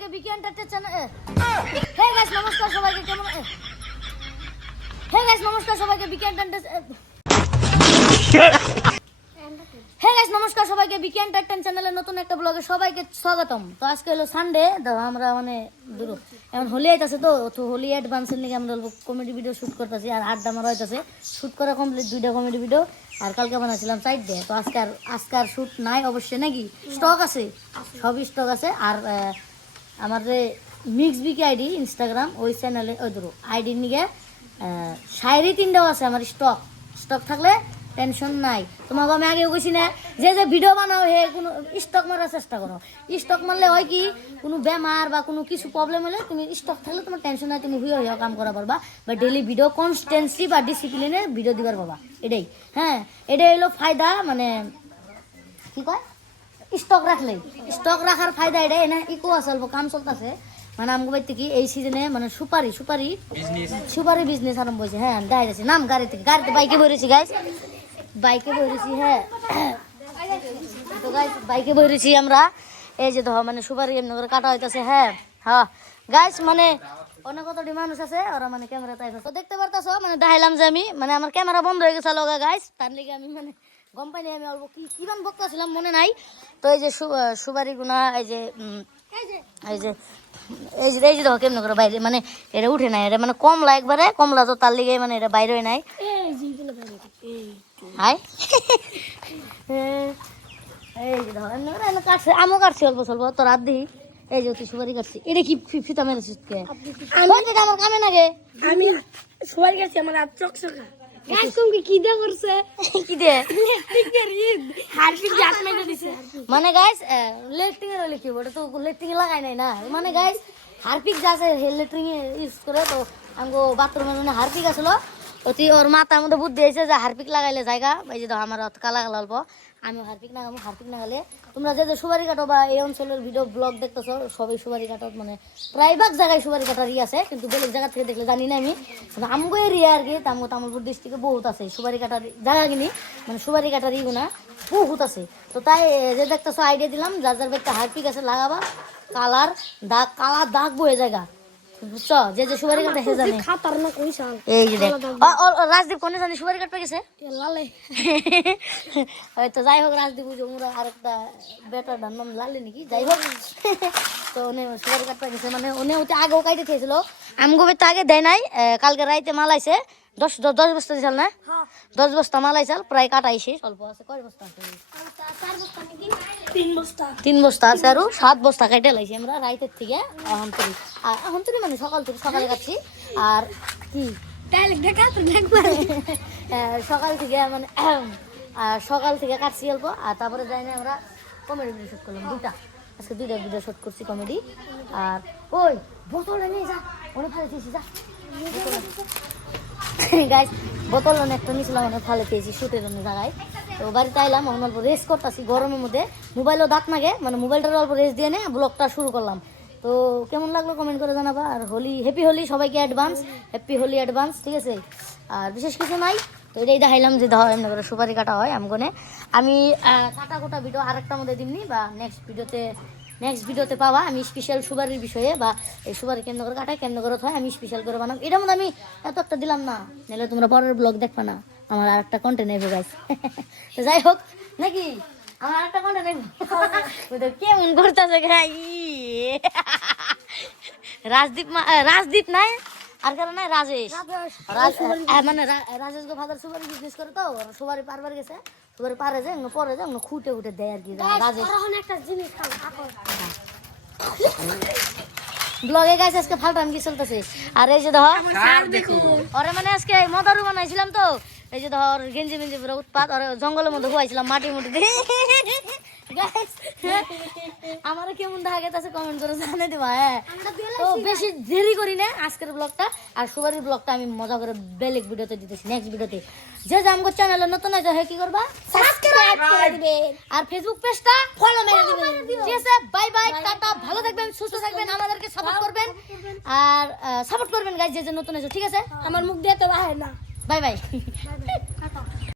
সবাইকে বিকি entertainment channel hey guys নমস্কার সবাইকে কেমন হে গাইস নমস্কার সবাইকে বিকি এন্টারটেইনমেন্ট হে গাইস নমস্কার সবাইকে বিকি এন্টারটেইনমেন্ট চ্যানেলের নতুন একটা ব্লগে সবাইকে স্বাগতম। তো আজকে হলো সানডে, তো আমরা মানে এখন হোলি আইতাছে, তো হোলি অ্যাডভান্সের নিয়ে আমরা কমেডি ভিডিও শুট করতেছি আর আড্ডা মারা হইতাছে। শুট করা কমপ্লিট 2টা কমেডি ভিডিও আর কালকে বানাইছিলাম 4 তো আজকে আর শুট নাই অবশ্যই, নাকি স্টক আছে, সব স্টক আছে। আর আমার যে মিক্স বিকি আইডি ইনস্টাগ্রাম ওই চ্যানেলে ওই ধরো আইডি নিয়ে 3.5 আছে আমার স্টক থাকলে টেনশন নাই। তোমাকে আমি আগে কইছি না যে ভিডিও বানাও হে কোনো স্টক মারার চেষ্টা করো। স্টক মারলে হয় কি কোনো বেমার বা কোনো কিছু প্রবলেম হলে তুমি স্টক থাকলে তোমার টেনশন নাই, তুমি হুইয়া হুইয়া কাম করা পারবা বা ডেইলি ভিডিও কনস্টেন্সি বা ডিসিপ্লিনে ভিডিও দিবার পাবা। এটাই হ্যাঁ, এটাই হলো ফায়দা, মানে কি কয় স্টক রাখার ফায়দা এটাই না। ইকো আসলবো কাম চলতেছে মানে আমগো বাইতে কি এই সিজনে মানে সুপারি বিজনেস আরম্ভ হয়েছে। হ্যাঁ দেখা যাচ্ছে নাম গাড়িতে বাইকে বইরেছি গাইস, বাইকে বইরেছি। হ্যাঁ তো গাইস বাইকে বইরেছি আমরা, এই যে দেখো মানে সুপারি এমনি করে কাটা হইতাছে। হ্যাঁ হ্যাঁ গাইস মানে অনেক কতটি মানুষ আছে ওরা মানে ক্যামেরা তাই তো দেখতে পারতাছো, মানে দেখাইলাম যে আমি মানে আমার ক্যামেরা বন্ধ হয়ে গেছে লগা গাইস, তার লিগে আমি মানে গম পাইনি আমি অল্প কিমান বকতাছিলাম মনে নাই। তো এই যে সুপারি গুনা এই যে দেখো কেমন করে বাইরে মানে এটা উঠে নাই, এটা মানে কমলা একবারে কমলা, তো তার লিগে মানে এটা বাইরে নাই। হাই এই যে দেখো এমনি করে কাটছে, আমও কাটছি অল্প স্বল্প, তো রাত দিই এই যে সুপারি কাটছি। এটা কি ফিতা মেরেছিস কে? আমার কামে নাগে আমি সবাই গেছি আমার হাত চকচকা গাইস তুমি কি দে করছে কি দে হারপিক জাত মেরে দিছে মানে গাইস লেফটিং এর হলে কি ওটা তো লেফটিং এ লাগাই নাই না, মানে গাইস হারপিক যাচ্ছে লেফটিং এ ইউজ করে। তো আমগো বাথরুমে মানে হারপিক আসলো, অতি ওর মাথার মধ্যে বুদ্ধি হয়েছে যে হারপিক লাগাইলে জায়গা এই যে আমার কালা কালা অল্প আমি হারপিক লাগালে তোমরা যে সুপারি কাটো বা এই অঞ্চলের ভিডিও ব্লগ দেখতেছো সবাই সুপারি কাটার মানে প্রায়ভাগ জায়গায় সুপারি কাটার আছে, কিন্তু বেলেগ জায়গা থেকে দেখলে জানি না আমি। আমগো এরিয়া আর কি তামলপুর ডিস্ট্রিক্টে বহুত আছে সুপারি কাটার জায়গা, কিনি মানে সুপারি কাটার ইগুনা বহুত আছে। তো তাই যে দেখতেছো আইডিয়া দিলাম, যার যার একটা হারপিক আছে লাগাবা, কালার দাগ বয়ে জায়গা বুঝছো, যে সুপারি কাটা সে জানে। খাতারনাক কইছা এই যে দেখ রাজদীপ কোনে জানি সুপারি কাটতে গেছে লালে হয়তো, যাই হোক রাজদীপ ওরা আরেকটা বেটার নাম লালে নাকি, যাই হোক তো উনি সুপারি কাটতে গেছে, মানে উনি ওটা আগেও কাইতে খেয়েছিল আমগো তো আগে দেয় নাই। কালকে রাইতে মাল আইছে 10 বস্তা দিছাল না, 10 বস্তা মাল আইসাল প্রায় কাটাইছে, অল্প আছে। কয় বস্তা আছে? 3 বস্তা আছে, আর 7 বস্তা কাটে লাইছি আমরা রাইতের থেকে এখন তুই মানে সকালে কাটছি। আর কি সকাল থেকে মানে সকাল থেকে কাটছি অল্প, আর তারপরে যাই না আমরা কমেডি ভিডিও শুট করলাম আজকে 2টা ভিডিও শুট করছি কমেডি। আর ওই বোতলটা নিয়ে যা অনেক ভালো খেয়েছি যা গাইস, বোতল অনেকটা নিয়েছিলাম অনেক ভালো খেয়েছি শুটের অন্য জায়গায়। তো বাড়িতে আইলাম এখন অল্প রেস্ট করতেছি গরমের মধ্যে, মোবাইলও দাঁত নাগে মানে মোবাইলটার অল্প রেস্ট দিয়ে নে ব্লগটা শুরু করলাম। তো কেমন লাগলো কমেন্ট করে জানাবা। আর হ্যাপি হোলি সবাইকে হ্যাপি হোলি অ্যাডভান্স, ঠিক আছে। আর বিশেষ কিছু নাই, তো এটাই দেখাইলাম যে ধর এমনি করে সুপারি কাটা হয় আমগনে। আমি কাটা ভিডিও আরেকটার মধ্যে দিমনি বা নেক্সট ভিডিওতে পাবা আমি স্পেশাল সুপারির বিষয়ে, বা এই সুপারি কেন্দ্র করে কাটায় কেন্দ্র করে হয় আমি স্পেশাল করে বানাম। এটার মধ্যে আমি এত একটা দিলাম না, নাহলে তোমরা পরের ব্লগ দেখবা না, আমার আর একটা কন্টেন্ট নেবে গাইস। তো যাই হোক নাকি আমার আর একটা কন্টেন্ট নেবে কেমন করতেছে রাজদীপ নাই আর কারণ নাই রাজেশ মানে রাজেশ গো ফাদার সুপারি বিজনেস করে, তো সুপারি পারবার গেছে, সুপারি পারে যে পরে যে খুঁটে দেয় আর কি রাজেশ। একটা জিনিস ব্লগে গাইস আজকে ফালতাম কি চলতেছে। আর এই যে দেখো ওরে মানে আজকে মদারু বানাইছিলাম, তো এই যে ধর গেঞ্জি মেঞ্জি পুরো উৎপাত, আর জঙ্গলের মধ্যে হুয়াইছিলাম মাটি দিয়ে গাইস। আমারও কেমন দেখা গেছে কমেন্ট করে জানিয়ে দিবা। হ্যাঁ তো বেশি দেরি করি না আজকের ব্লগটা, আর সুপারির ব্লগটা আমি মজা করে বেলেগ ভিডিওতে দিতেছি নেক্সট ভিডিওতে। যে আমগো চ্যানেলে নতুন আছে কি করবা সাবস্ক্রাইব করে দিবে, আর ফেসবুক পেজটা ফলো মেরে দিবে, ঠিক আছে। বাই বাই টাটা, ভালো থাকবেন সুস্থ থাকবেন, আমাদেরকে সাপোর্ট করবেন আর সাপোর্ট করবেন গাইস যে নতুন আছে, ঠিক আছে। আমার মুখ দিয়ে তো বাহির না। Bye bye.